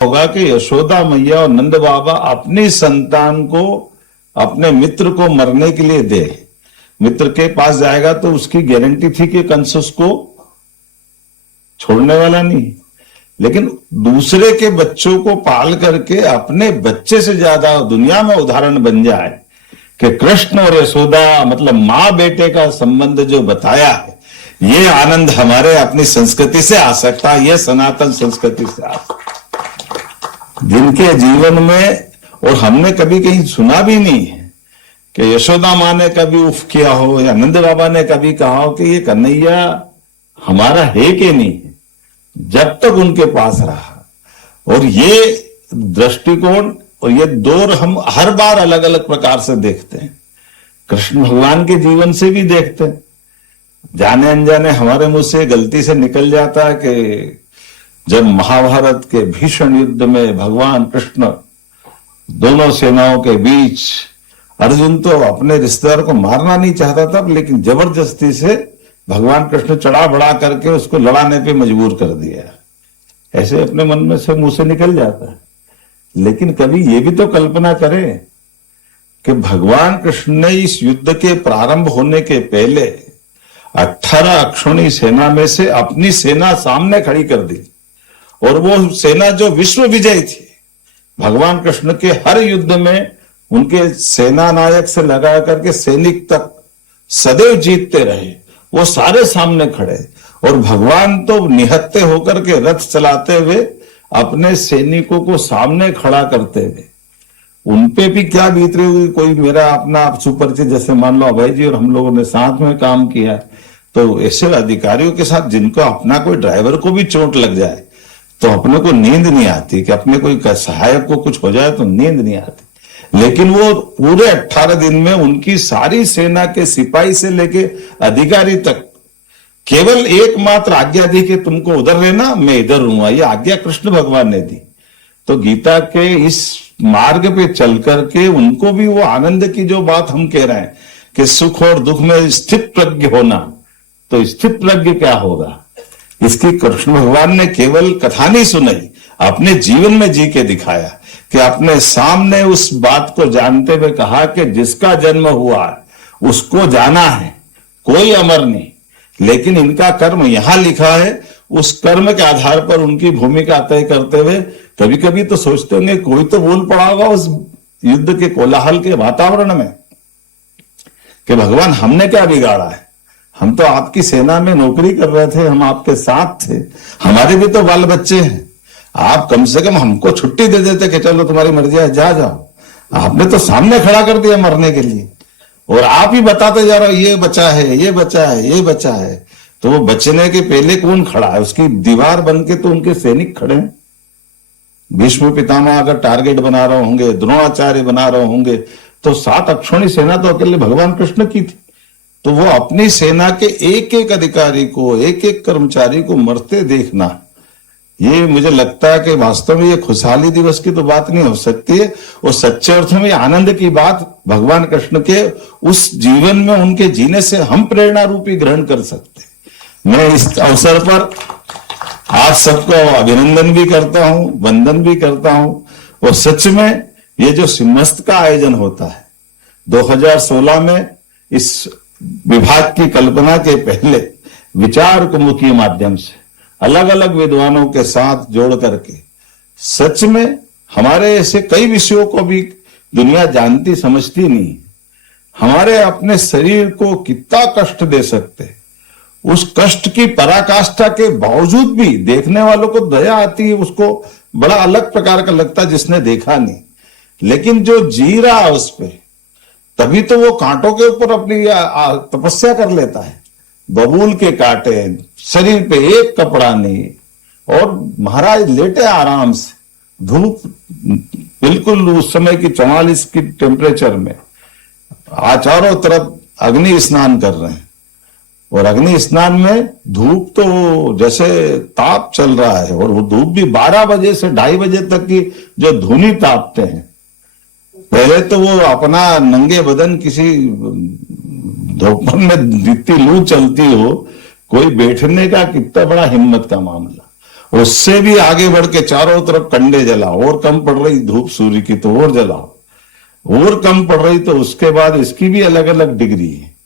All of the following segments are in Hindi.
होगा कि यशोदा मैया और नंद बाबा अपनी संतान को अपने मित्र को मरने के लिए दे। मित्र के पास जाएगा तो उसकी गारंटी थी कि कंस उसको छोड़ने वाला नहीं, लेकिन दूसरे के बच्चों को पाल करके अपने बच्चे से ज्यादा दुनिया में उदाहरण बन जाए कि कृष्ण और यशोदा मतलब मां बेटे का संबंध जो बताया है, ये आनंद हमारे अपनी संस्कृति से आ सकता है, ये सनातन संस्कृति से आ सकता है जिनके जीवन में, और हमने कभी कहीं सुना भी नहीं है कि यशोदा माँ ने कभी उफ किया हो या नंद बाबा ने कभी कहा हो कि ये कन्हैया हमारा है कि नहीं है, जब तक उनके पास रहा। और ये दृष्टिकोण और ये दौर हम हर बार अलग अलग प्रकार से देखते हैं, कृष्ण भगवान के जीवन से भी देखते हैं। जाने अनजाने हमारे मुंह से गलती से निकल जाता है कि जब महाभारत के भीषण युद्ध में भगवान कृष्ण दोनों सेनाओं के बीच, अर्जुन तो अपने रिश्तेदार को मारना नहीं चाहता था, लेकिन जबरदस्ती से भगवान कृष्ण चढ़ा बढ़ा करके उसको लड़ाने पे मजबूर कर दिया। ऐसे अपने मन में से मुंह से निकल जाता है। लेकिन कभी ये भी तो कल्पना करें कि भगवान कृष्ण ने इस युद्ध के प्रारंभ होने के पहले 18 अक्षौणी सेना में से अपनी सेना सामने खड़ी कर दी, और वो सेना जो विश्व विजयी थी, भगवान कृष्ण के हर युद्ध में उनके सेना नायक से लगा करके सैनिक तक सदैव जीतते रहे, वो सारे सामने खड़े। और भगवान तो निहत्ते होकर के रथ चलाते हुए अपने सैनिकों को सामने खड़ा करते हुए, उनपे भी क्या बीत रही हुई। कोई मेरा अपना सुपरिचित, जैसे मान लो अभय जी और हम लोगों ने साथ में काम किया, तो ऐसे अधिकारियों के साथ जिनको अपना कोई ड्राइवर को भी चोट लग जाए तो अपने को नींद नहीं आती, कि अपने कोई सहायक को कुछ हो जाए तो नींद नहीं आती। लेकिन वो पूरे 18 दिन में उनकी सारी सेना के सिपाही से लेके अधिकारी तक केवल एकमात्र आज्ञा दी कि तुमको उधर रहना, मैं इधर रहूंगा। ये आज्ञा कृष्ण भगवान ने दी। तो गीता के इस मार्ग पे चल करके उनको भी वो आनंद की जो बात हम कह रहे हैं कि सुख और दुख में स्थित प्रज्ञ होना, तो स्थित प्रज्ञ क्या होगा, इसकी कृष्ण भगवान ने केवल कथा नहीं सुनाई, अपने जीवन में जी के दिखाया कि अपने सामने उस बात को जानते हुए कहा कि जिसका जन्म हुआ है उसको जाना है, कोई अमर नहीं, लेकिन इनका कर्म यहां लिखा है। उस कर्म के आधार पर उनकी भूमिका तय करते हुए कभी कभी तो सोचते होंगे कोई तो बोल पड़ा होगा उस युद्ध के कोलाहल के वातावरण में कि भगवान हमने क्या बिगाड़ा है, हम तो आपकी सेना में नौकरी कर रहे थे, हम आपके साथ थे, हमारे भी तो बाल बच्चे हैं, आप कम से कम हमको छुट्टी दे देते कि चलो तुम्हारी मर्जी है, जा जाओ। आपने तो सामने खड़ा कर दिया मरने के लिए, और आप ही बताते जा रहे हो ये बचा है, ये बचा है, ये बचा है। तो वो बचने के पहले कौन खड़ा है, उसकी दीवार बन के तो उनके सैनिक खड़े हैं। भीष्म पितामह अगर टारगेट बना रहे होंगे, द्रोणाचार्य बना रहे होंगे, तो 7 अक्षौणी सेना तो अकेले भगवान कृष्ण की थी। तो वो अपनी सेना के एक एक अधिकारी को, एक एक कर्मचारी को मरते देखना, ये मुझे लगता है कि वास्तव में ये खुशहाली दिवस की तो बात नहीं हो सकती है, और सच्चे अर्थों में आनंद की बात भगवान कृष्ण के उस जीवन में उनके जीने से हम प्रेरणा रूपी ग्रहण कर सकते हैं। मैं इस अवसर पर आप सबको अभिनंदन भी करता हूं, वंदन भी करता हूं। और सच में ये जो सिम्हस्थ का आयोजन होता है 2016 में, इस विभाग की कल्पना के पहले विचार कुंभ के माध्यम से अलग अलग विद्वानों के साथ जोड़ करके, सच में हमारे ऐसे कई विषयों को भी दुनिया जानती समझती नहीं, हमारे अपने शरीर को कितना कष्ट दे सकते, उस कष्ट की पराकाष्ठा के बावजूद भी देखने वालों को दया आती है, उसको बड़ा अलग प्रकार का लगता है जिसने देखा नहीं। लेकिन जो जी रहा है उस पे, तभी तो वो कांटों के ऊपर अपनी तपस्या कर लेता है। बबूल के कांटे, शरीर पे एक कपड़ा नहीं, और महाराज लेटे आराम से, धूप बिल्कुल उस समय की 44 की टेम्परेचर में, चारों तरफ अग्नि स्नान कर रहे हैं, और अग्नि स्नान में धूप तो जैसे ताप चल रहा है, और वो धूप भी 12 बजे से 2:30 बजे तक की जो धुनी तापते हैं। पहले तो वो अपना नंगे बदन किसी दोपहर में जितनी लू चलती हो, कोई बैठने का कितना बड़ा हिम्मत का मामला, उससे भी आगे बढ़ के चारों तरफ कंडे जलाओ, और कम पड़ रही धूप सूर्य की तो और जलाओ, और कम पड़ रही तो उसके बाद इसकी भी अलग अलग डिग्री है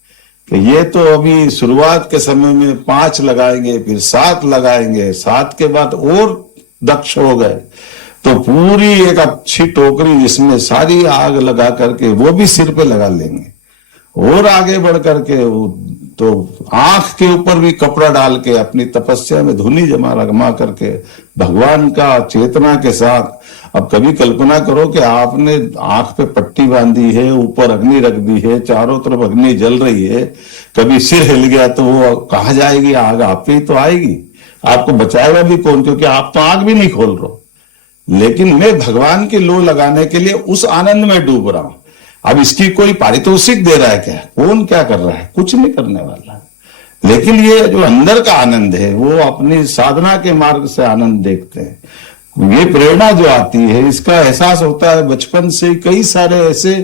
कि ये तो अभी शुरुआत के समय में 5 लगाएंगे, फिर 7 लगाएंगे, 7 के बाद और दक्ष हो गए तो पूरी एक अच्छी टोकरी जिसमें सारी आग लगा करके वो भी सिर पे लगा लेंगे, और आगे बढ़ करके तो आंख के ऊपर भी कपड़ा डाल के अपनी तपस्या में धुनी जमा करके भगवान का चेतना के साथ। अब कभी कल्पना करो कि आपने आंख पे पट्टी बांधी है, ऊपर अग्नि रख दी है, चारों तरफ अग्नि जल रही है, कभी सिर हिल गया तो वो कहाँ जाएगी आग? आप पे तो आएगी, आपको बचाएगा भी कौन? क्योंकि आप तो आग भी नहीं खोल रहे। लेकिन मैं भगवान की लो लगाने के लिए उस आनंद में डूब रहा हूं। अब इसकी कोई पारितोषिक दे रहा है क्या? कौन क्या कर रहा है? कुछ नहीं करने वाला। लेकिन ये जो अंदर का आनंद है वो अपनी साधना के मार्ग से आनंद देखते हैं। ये प्रेरणा जो आती है इसका एहसास होता है बचपन से कई सारे ऐसे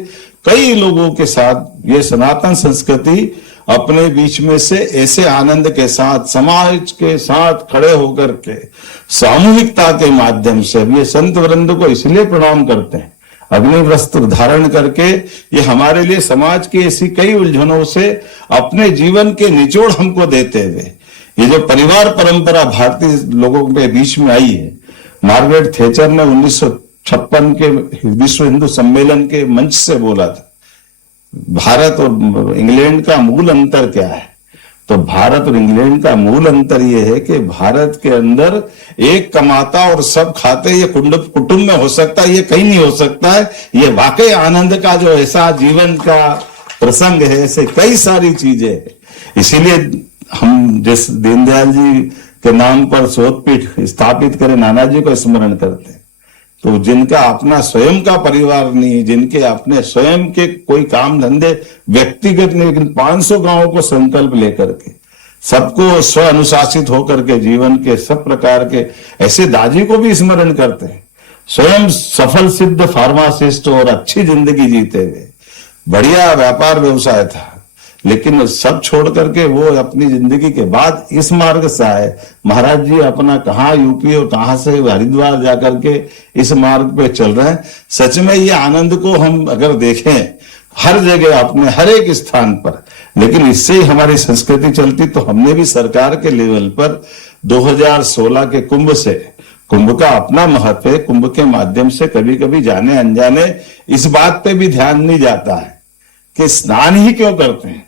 कई लोगों के साथ ये सनातन संस्कृति अपने बीच में से ऐसे आनंद के साथ समाज के साथ खड़े होकर के सामूहिकता के माध्यम से ये संत वृंद को इसलिए प्रणाम करते हैं, अग्नि वस्त्र धारण करके ये हमारे लिए समाज की ऐसी कई उलझनों से अपने जीवन के निचोड़ हमको देते हुए ये जो परिवार परंपरा भारतीय लोगों के बीच में आई है। मार्गरेट थैचर ने 1956 के विश्व हिंदू सम्मेलन के मंच से बोला था, भारत और इंग्लैंड का मूल अंतर क्या है? तो भारत और इंग्लैंड का मूल अंतर यह है कि भारत के अंदर एक कमाता और सब खाते, ये कुटुंब में हो सकता है, ये कहीं नहीं हो सकता है। ये वाकई आनंद का जो ऐसा जीवन का प्रसंग है, ऐसे कई सारी चीजें है। इसीलिए हम जिस दीनदयाल जी के नाम पर शोधपीठ स्थापित करे नानाजी को स्मरण करते हैं। तो जिनका अपना स्वयं का परिवार नहीं, जिनके अपने स्वयं के कोई काम धंधे व्यक्तिगत नहीं, लेकिन 500 गांवों को संकल्प लेकर के सबको स्व अनुशासित होकर के जीवन के सब प्रकार के ऐसे दाजी को भी स्मरण करते हैं, स्वयं सफल सिद्ध फार्मासिस्ट और अच्छी जिंदगी जीते हुए, बढ़िया व्यापार व्यवसाय था, लेकिन सब छोड़ करके वो अपनी जिंदगी के बाद इस मार्ग से आए। महाराज जी अपना कहाँ यूपी और कहां से हरिद्वार जाकर के इस मार्ग पे चल रहे हैं। सच में ये आनंद को हम अगर देखें हर जगह अपने हर एक स्थान पर, लेकिन इससे ही हमारी संस्कृति चलती। तो हमने भी सरकार के लेवल पर 2016 के कुंभ से, कुंभ का अपना महत्व है, कुंभ के माध्यम से कभी कभी जाने अनजाने इस बात पे भी ध्यान नहीं जाता है कि स्नान ही क्यों करते हैं।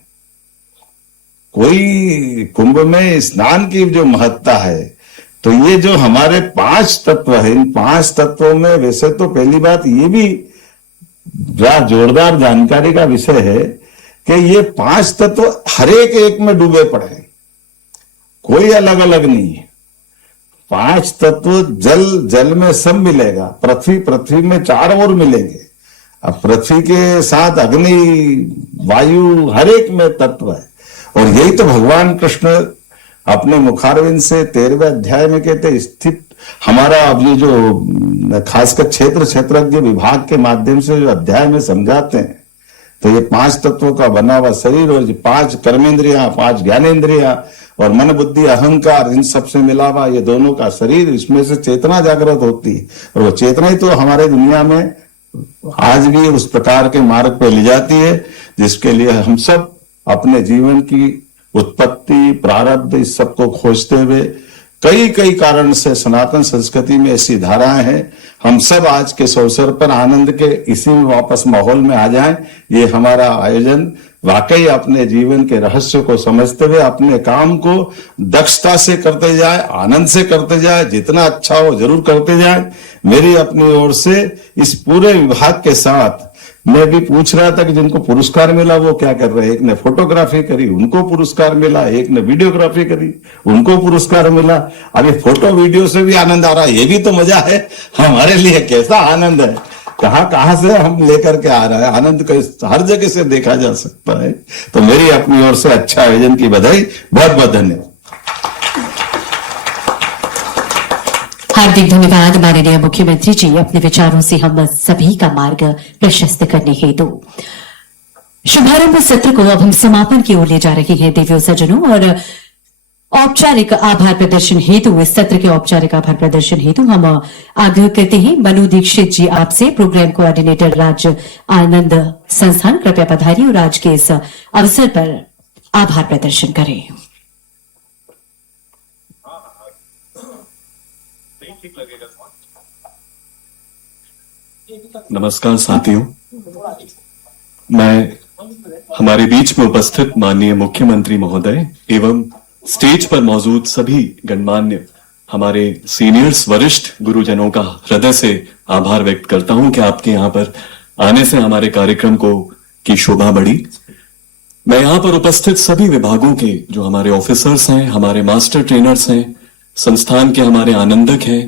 कोई कुंभ में स्नान की जो महत्ता है, तो ये जो हमारे 5 तत्व है, इन 5 तत्वों में वैसे तो पहली बात ये भी जोरदार जानकारी का विषय है कि ये 5 तत्व हर एक में डूबे पड़े, कोई अलग अलग नहीं है। 5 तत्व जल में सब मिलेगा, पृथ्वी में 4 और मिलेंगे। अब पृथ्वी के साथ अग्नि वायु हर एक में तत्व है। और यही तो भगवान कृष्ण अपने मुखारविंद से 13वें अध्याय में कहते स्थित हमारा अब ये जो खासकर क्षेत्रज्ञ विभाग के माध्यम से जो अध्याय में समझाते हैं, तो ये 5 तत्वों का बना हुआ शरीर और 5 कर्मेंद्रियां, 5 ज्ञानेन्द्रियां और मन बुद्धि अहंकार, इन सब से मिला हुआ ये दोनों का शरीर, इसमें से चेतना जागृत होती है। और वो चेतना ही तो हमारे दुनिया में आज भी उस प्रकार के मार्ग पे ले जाती है जिसके लिए हम सब अपने जीवन की उत्पत्ति प्रारब्ध इस सबको खोजते हुए कई कारण से सनातन संस्कृति में ऐसी धाराएं हैं। हम सब आज के इस अवसर पर आनंद के इसी में वापस माहौल में आ जाएं। ये हमारा आयोजन वाकई अपने जीवन के रहस्य को समझते हुए अपने काम को दक्षता से करते जाए, आनंद से करते जाए, जितना अच्छा हो जरूर करते जाए। मेरी अपनी ओर से इस पूरे विभाग के साथ मैं भी पूछ रहा था कि जिनको पुरस्कार मिला वो क्या कर रहे हैं। एक ने फोटोग्राफी करी, उनको पुरस्कार मिला, एक ने वीडियोग्राफी करी, उनको पुरस्कार मिला। अभी फोटो वीडियो से भी आनंद आ रहा है, ये भी तो मजा है हमारे लिए। कैसा आनंद है, कहां से हम लेकर के आ रहा है आनंद को, हर जगह से देखा जा सकता है। तो मेरी अपनी ओर से अच्छा आयोजन की बधाई, बहुत बहुत धन्यवाद। हार्दिक धन्यवाद माननीय मुख्यमंत्री जी, अपने विचारों से हम सभी का मार्ग प्रशस्त करने हेतु। शुभारंभ सत्र को अब हम समापन की ओर ले जा रहे हैं दिव्य सज्जनों, और औपचारिक आभार प्रदर्शन हेतु इस सत्र के औपचारिक आभार प्रदर्शन हेतु हम आग्रह करते हैं मनु दीक्षित जी आपसे, प्रोग्राम कोऑर्डिनेटर राज्य आनंद संस्थान, कृपया पधारिए और आज के इस अवसर पर आभार प्रदर्शन करें। नमस्कार साथियों, मैं हमारे बीच में उपस्थित माननीय मुख्यमंत्री महोदय एवं स्टेज पर मौजूद सभी गणमान्य हमारे सीनियर्स वरिष्ठ गुरुजनों का हृदय से आभार व्यक्त करता हूं कि आपके यहां पर आने से हमारे कार्यक्रम को की शोभा बढ़ी। मैं यहां पर उपस्थित सभी विभागों के जो हमारे ऑफिसर्स हैं, हमारे मास्टर ट्रेनर्स हैं, संस्थान के हमारे आनंदक हैं,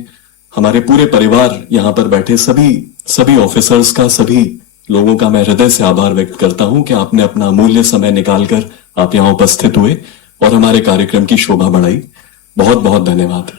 हमारे पूरे परिवार यहां पर बैठे सभी ऑफिसर्स का, सभी लोगों का मैं हृदय से आभार व्यक्त करता हूं कि आपने अपना अमूल्य समय निकालकर आप यहां उपस्थित हुए और हमारे कार्यक्रम की शोभा बढ़ाई। बहुत बहुत धन्यवाद।